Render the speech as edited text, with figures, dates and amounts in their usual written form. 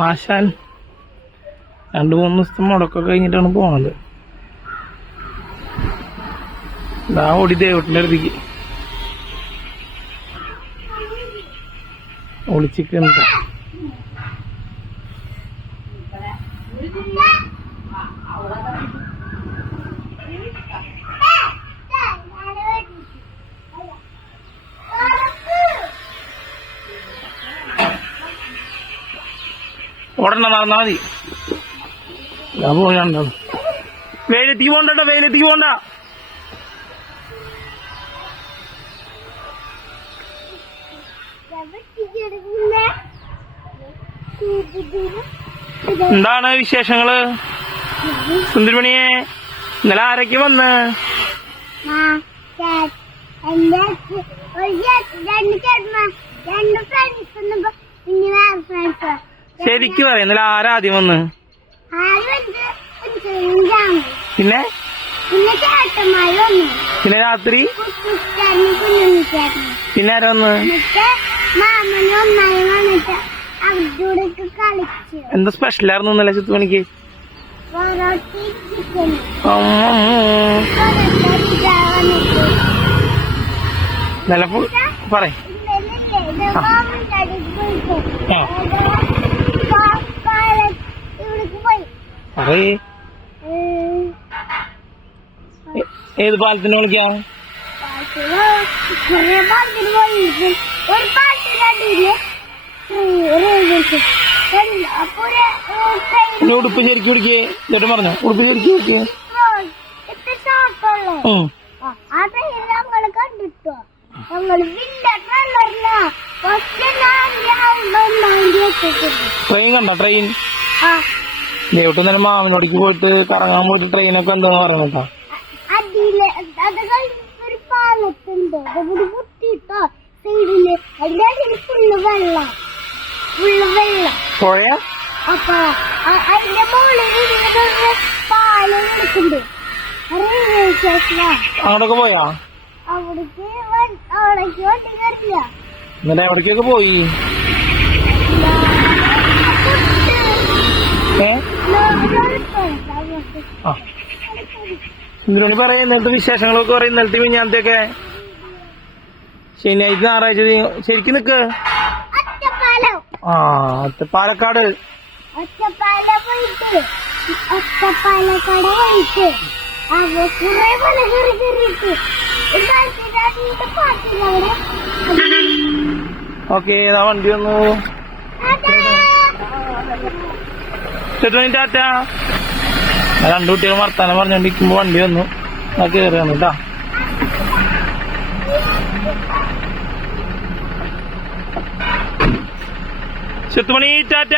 ആശാൻ 2-3 ദിവസത്തെ മുടക്കൊക്കെ കഴിഞ്ഞിട്ടാണ് പോണത്. ഇതാ ഓടി ദേവട്ടിന്റെ അടുത്തേക്ക് ഒളിച്ചിട്ടുണ്ട്. ഓടണ്ട, നടന്നാ മതി. ഞാൻ പോയാണ്ടോ വെയിലെത്തിക്ക് പോണ്ടോ, വെയിലെത്തിക്ക് പോണ്ട. എന്താണ് വിശേഷങ്ങള് സുന്ദരിമണിയെ? ഇന്നലെ ആരൊക്കെ വന്ന്? ശരിക്കും പറയാം, ഇന്നലെ ആരാദ്യം വന്ന്? പിന്നെ പിന്നെ രാത്രി പിന്നെ ആരാ വന്ന്? എന്താ സ്പെഷ്യലായിരുന്നു ഇന്നലെ 10 മണിക്ക്? നല്ല പറയ്. പറയ്, ഏത് പാലത്തിന് വിളിക്കാം? ഉടുപ്പ് ശരിക്കും പിടിക്കേ ചേട്ടൻ പറഞ്ഞോ? ഉടുപ്പ് ശരിക്കും പിടിക്കേ. ട്രെയിൻ കണ്ടോ? ട്രെയിൻ ദേവട്ട് തന്നെ മാമനോടിക്ക് പോയിട്ട് കറങ്ങാൻ പോയിട്ട് ട്രെയിനൊക്കെ എന്താന്ന് പറയണോ? പുഴ അങ്ങോട്ടൊക്കെ പോയാ? എന്നിട്ട് എവിടേക്കൊക്കെ പോയി? സുന്ദരമണി പറയാം ഇന്നലത്തെ വിശേഷങ്ങളൊക്കെ പറയും. ഇന്നലത്തെ മിഞ്ഞാലത്തെയൊക്കെ. ശനിയാഴ്ച ഞായറാഴ്ച ശരിക്കും നിക്ക്. പാലക്കാട് ഓക്കെ. ഏതാ വണ്ടി വന്നു? ടാറ്റ. 2 കുട്ടികൾ വർത്താനം പറഞ്ഞോണ്ടിരിക്കുമ്പോ വണ്ടി വന്നു. ആ കേറിയാണ് കേട്ടാ. ചുത്തുമണി ടാറ്റ.